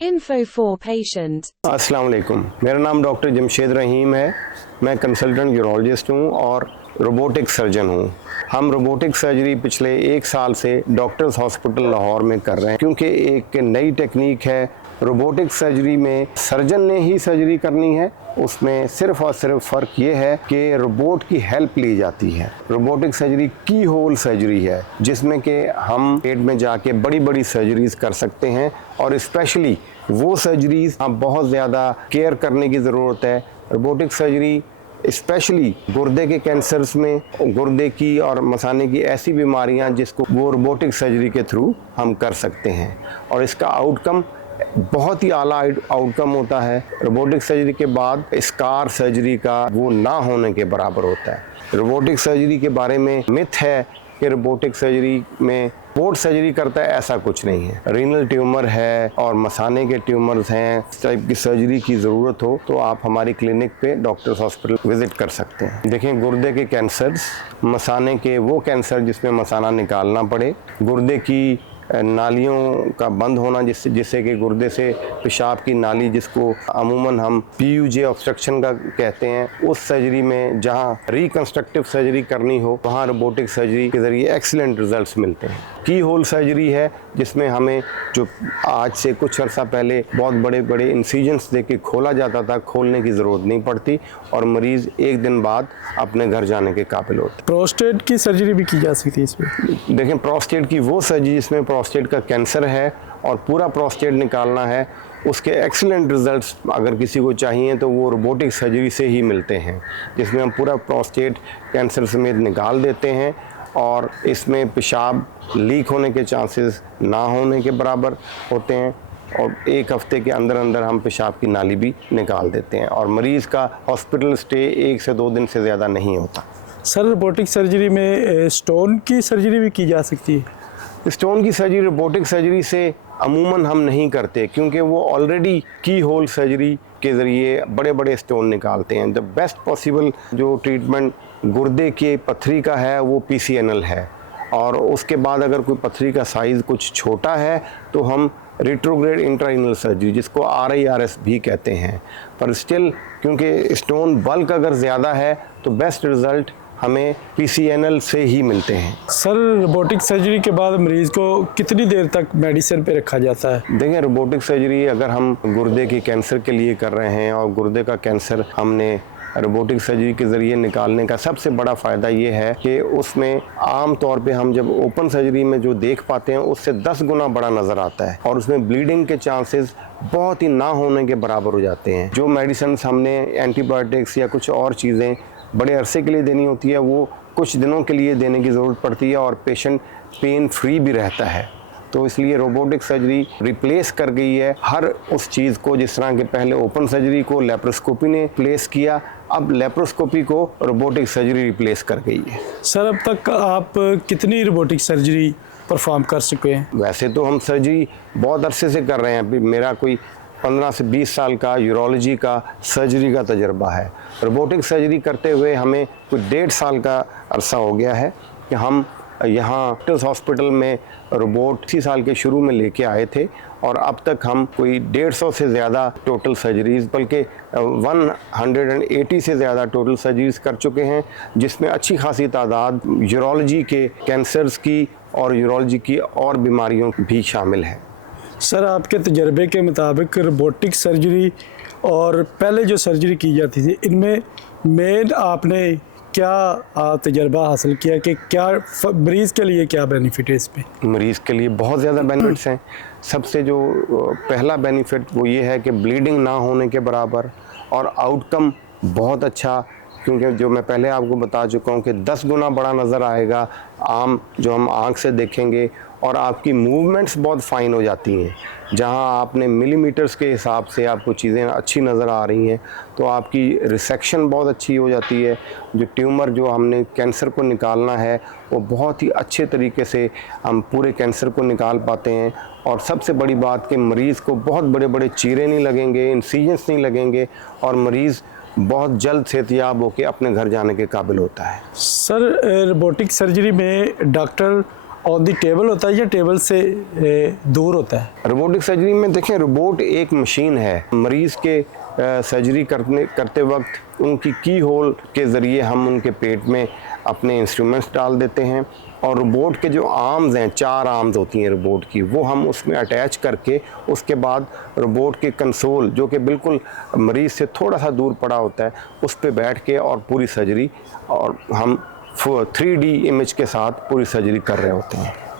Info for patient. अस्सलाम वालेकुम, मेरा नाम डॉक्टर जमशेद रहीम है। मैं कंसल्टेंट यूरोलॉजिस्ट हूँ और रोबोटिक सर्जन हूँ। हम रोबोटिक सर्जरी पिछले 1 साल से डॉक्टर्स हॉस्पिटल लाहौर में कर रहे हैं, क्योंकि एक नई टेक्निक है। रोबोटिक सर्जरी में सर्जन ने ही सर्जरी करनी है, उसमें सिर्फ और सिर्फ फ़र्क ये है कि रोबोट की हेल्प ली जाती है। रोबोटिक सर्जरी की होल सर्जरी है, जिसमें कि हम पेट में जाके बड़ी बड़ी सर्जरीज कर सकते हैं और स्पेशली वो सर्जरीज बहुत ज़्यादा केयर करने की ज़रूरत है। रोबोटिक सर्जरी स्पेशली गुर्दे के कैंसर्स में, गुर्दे की और मसाने की ऐसी बीमारियां जिसको वो रोबोटिक सर्जरी के थ्रू हम कर सकते हैं और इसका आउटकम बहुत ही आला आउटकम होता है। रोबोटिक सर्जरी के बाद स्कार सर्जरी का वो ना होने के बराबर होता है। रोबोटिक सर्जरी के बारे में मिथ है कि रोबोटिक सर्जरी में रोबोट सर्जरी करता है, ऐसा कुछ नहीं है। रीनल ट्यूमर है और मसाने के ट्यूमर्स हैं, इस टाइप की सर्जरी की ज़रूरत हो तो आप हमारी क्लिनिक पे डॉक्टर्स हॉस्पिटल विजिट कर सकते हैं। देखें, गुर्दे के कैंसर्स, मसाने के वो कैंसर जिसमें मसाना निकालना पड़े, गुर्दे की नालियों का बंद होना जिससे कि गुर्दे से पेशाब की नाली, जिसको अमूमन हम PUJ ऑब्स्ट्रक्शन का कहते हैं, उस सर्जरी में जहां रिकंस्ट्रक्टिव सर्जरी करनी हो वहां रोबोटिक सर्जरी के ज़रिए एक्सीलेंट रिजल्ट्स मिलते हैं। की होल सर्जरी है जिसमें हमें जो आज से कुछ अर्सा पहले बहुत बड़े बड़े इंसिजन्स देके खोला जाता था, खोलने की ज़रूरत नहीं पड़ती और मरीज़ 1 दिन बाद अपने घर जाने के काबिल होते। प्रोस्टेट की सर्जरी भी की जा सकती है इसमें? देखें, प्रोस्टेट की वो सर्जरी जिसमें प्रोस्टेट का कैंसर है और पूरा प्रोस्टेट निकालना है, उसके एक्सीलेंट रिजल्ट्स अगर किसी को चाहिए तो वो रोबोटिक सर्जरी से ही मिलते हैं, जिसमें हम पूरा प्रोस्टेट कैंसर समेत निकाल देते हैं और इसमें पेशाब लीक होने के चांसेस ना होने के बराबर होते हैं और 1 हफ्ते के अंदर अंदर हम पेशाब की नाली भी निकाल देते हैं और मरीज़ का हॉस्पिटल स्टे 1 से 2 दिन से ज़्यादा नहीं होता। सर, रोबोटिक सर्जरी में स्टोन की सर्जरी भी की जा सकती है? स्टोन की सर्जरी रोबोटिक सर्जरी से अमूमन हम नहीं करते, क्योंकि वो ऑलरेडी की होल सर्जरी के ज़रिए बड़े बड़े स्टोन निकालते हैं। द बेस्ट पॉसिबल जो ट्रीटमेंट गुर्दे के पथरी का है वो PCNL है और उसके बाद अगर कोई पथरी का साइज़ कुछ छोटा है तो हम रिट्रोग्रेड इंट्राइनल सर्जरी, जिसको RIRS भी कहते हैं, पर स्टिल क्योंकि स्टोन बल्क अगर ज़्यादा है तो बेस्ट रिज़ल्ट हमें PCNL से ही मिलते हैं। सर, रोबोटिक सर्जरी के बाद मरीज़ को कितनी देर तक मेडिसिन पे रखा जाता है? देखें, रोबोटिक सर्जरी अगर हम गुर्दे के कैंसर के लिए कर रहे हैं और गुर्दे का कैंसर हमने रोबोटिक सर्जरी के ज़रिए निकालने का सबसे बड़ा फ़ायदा ये है कि उसमें आम तौर पे हम जब ओपन सर्जरी में जो देख पाते हैं उससे 10 गुना बड़ा नज़र आता है और उसमें ब्लीडिंग के चांसेस बहुत ही ना होने के बराबर हो जाते हैं। जो मेडिसिन हमने एंटीबायोटिक्स या कुछ और चीज़ें बड़े अरसे के लिए देनी होती है, वो कुछ दिनों के लिए देने की ज़रूरत पड़ती है और पेशेंट पेन फ्री भी रहता है। तो इसलिए रोबोटिक सर्जरी रिप्लेस कर गई है हर उस चीज़ को, जिस तरह के पहले ओपन सर्जरी को लेप्रोस्कोपी ने रिप्लेस किया, अब लेप्रोस्कोपी को रोबोटिक सर्जरी रिप्लेस कर गई है। सर, अब तक आप कितनी रोबोटिक सर्जरी परफॉर्म कर चुके हैं? वैसे तो हम सर्जरी बहुत अरसे से कर रहे हैं। अभी मेरा कोई 15 से 20 साल का यूरोलॉजी का सर्जरी का तजर्बा है। रोबोटिक सर्जरी करते हुए हमें कोई 1.5 साल का अरसा हो गया है कि हम यहाँ डॉक्टर्स हॉस्पिटल में रोबोट इसी साल के शुरू में लेके आए थे और अब तक हम कोई 150 से ज़्यादा टोटल सर्जरीज़, बल्कि 180 से ज़्यादा टोटल सर्जरीज़ कर चुके हैं, जिसमें अच्छी खासी तादाद यूरोलॉजी के कैंसर्स की और यूरोलॉजी की और बीमारियों भी शामिल है। सर, आपके तजर्बे के मुताबिक रोबोटिक सर्जरी और पहले जो सर्जरी की जाती थी, इनमें मेन आपने क्या तजर्बा हासिल किया कि क्या मरीज़ के लिए क्या बेनिफिट है इसमें? मरीज़ के लिए बहुत ज़्यादा बेनिफिट्स हैं। सबसे जो पहला बेनिफिट वो ये है कि ब्लीडिंग ना होने के बराबर और आउटकम बहुत अच्छा, क्योंकि जो मैं पहले आपको बता चुका हूँ कि 10 गुना बड़ा नज़र आएगा आम जो हम आँख से देखेंगे और आपकी मूवमेंट्स बहुत फ़ाइन हो जाती हैं। जहाँ आपने मिलीमीटर्स के हिसाब से आपको चीज़ें अच्छी नज़र आ रही हैं तो आपकी रिसेक्शन बहुत अच्छी हो जाती है। जो ट्यूमर जो हमने कैंसर को निकालना है वो बहुत ही अच्छे तरीके से हम पूरे कैंसर को निकाल पाते हैं और सबसे बड़ी बात कि मरीज़ को बहुत बड़े बड़े चीरे नहीं लगेंगे, इंसिजन्स नहीं लगेंगे और मरीज़ बहुत जल्द सेहतियाब होकर अपने घर जाने के काबिल होता है। सर, रोबोटिक सर्जरी में डॉक्टर ऑन द टेबल होता है या टेबल से दूर होता है? रोबोटिक सर्जरी में देखें, रोबोट एक मशीन है। मरीज़ के सर्जरी करते वक्त उनकी की होल के ज़रिए हम उनके पेट में अपने इंस्ट्रूमेंट्स डाल देते हैं और रोबोट के जो आर्म्स हैं, 4 आर्म्स होती हैं रोबोट की, वो हम उसमें अटैच करके उसके बाद रोबोट के कंसोल जो कि बिल्कुल मरीज़ से थोड़ा सा दूर पड़ा होता है उस पर बैठ के और पूरी सर्जरी और हम 3D इमेज के साथ पूरी सर्जरी कर रहे होते हैं।